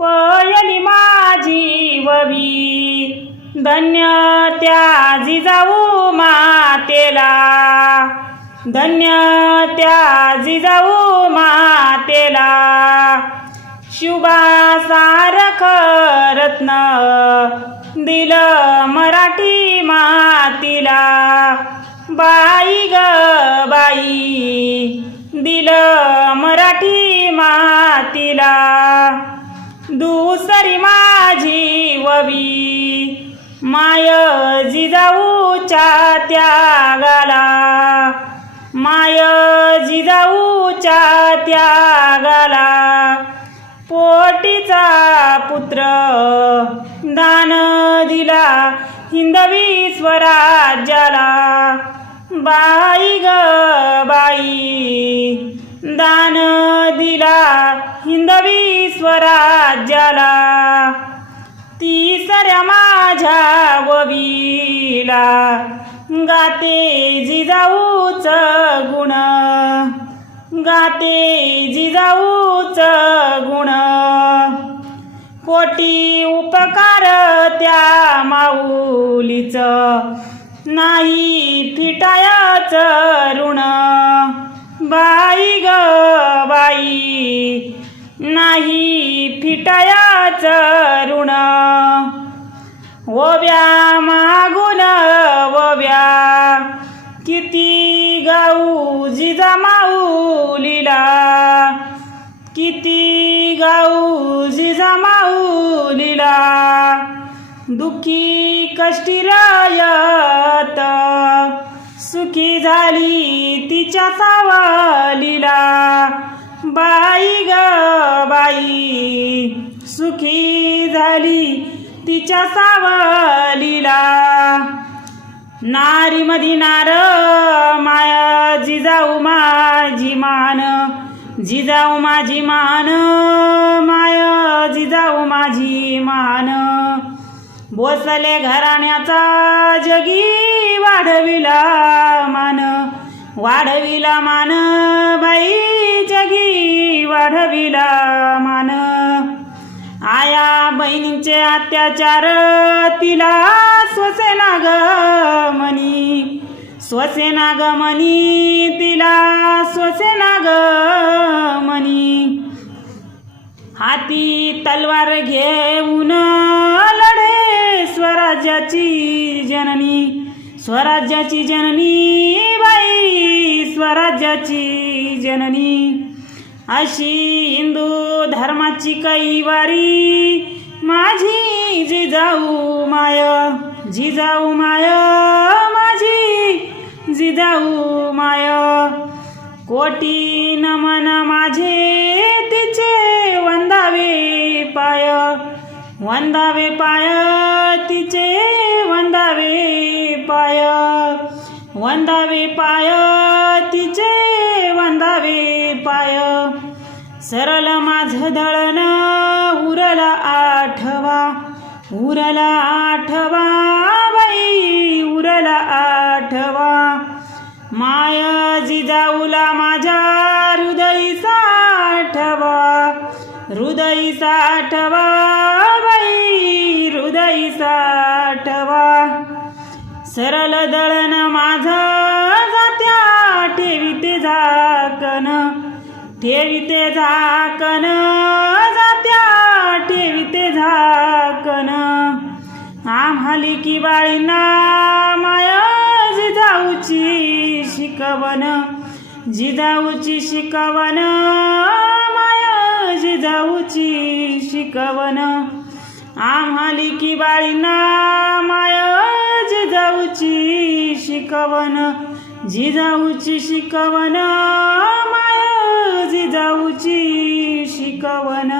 पयली माझी ववी, धन्य त्या जिजाऊ मातेला, धन्य त्या जिजाऊ मातेला. शुभासारख रत्न दिलं मराठी मातीला, बाई ग बाई दिलं मराठी मातीला. दुसरी माझी ववी, माय जिजाऊच्या त्यागाला, माय जिजाऊच्या त्यागाला. पोटीचा पुत्र दान दिला हिंदवी स्वराज्याला, बाई ग बाई दान दिला हिंदवी स्वराज्याला. तिसऱ्या माझ्या ववीला, गाते जिजाऊच गुण, गाते जिजाऊच गुण. कोटी उपकार त्या माऊलीच, नाही फिटायाच ऋण, बाई ग बाई नाही फिटायाच ऋण. ओव्या मागून ओव्या किती गाऊ जिजा माऊलीला, किती गाऊ जिजा माऊलीला. दुःखी कष्टी रायत सुखी झाली तिच्या सावलीला, बाई ग बाई सुखी झाली तिच्या सावलीला. नारी मधी नार माया जिजाऊ माझी मान, जिजाऊ माझी मान, माया जिजाऊ माझी मान. भोसले घराण्याचा जगी वाढविला मान, वाढविला मान बाई जगी वाढविला मान. आया बहिणींचे अत्याचार तिला स्वसेना ग मनी, स्वसेना ग मनी तिला स्वसेना ग मनी. हाती तलवार घेऊन लढे स्वराज्याची जननी, स्वराज्याची जननी बाई स्वराज्याची जननी. अशी हिंदू धर्माची कैवारी माझी जिजाऊ माय, जिजाऊ माय माझी जिजाऊ माय. कोटी नमन माझे तिचे वंदावे पाय, वंदावे पाय तिचे वंदावे पाय, वंदावे पाय तिचे वंदावे पाय. सरल माझं दळण उरला आठवा, उरला आठवा बाई उरला आठवा. माय जिजाऊला माझ्या हृदयी साठवा, हृदयी साठवा बाई हृदयी साठवा. सरल दळण माझं जात्या ठेविते झाकण, ठेविते झाकण जात्या ठेविते झाकण. आम्हाली की बाळींना माया जिजाऊची शिकवण, जिजाऊची शिकवण माया जिजाऊची शिकवण. आम्हाली की बाळींना माया जिजाऊची शिकवण, जिजाऊची शिकवण माया जिजाऊची शिकवण.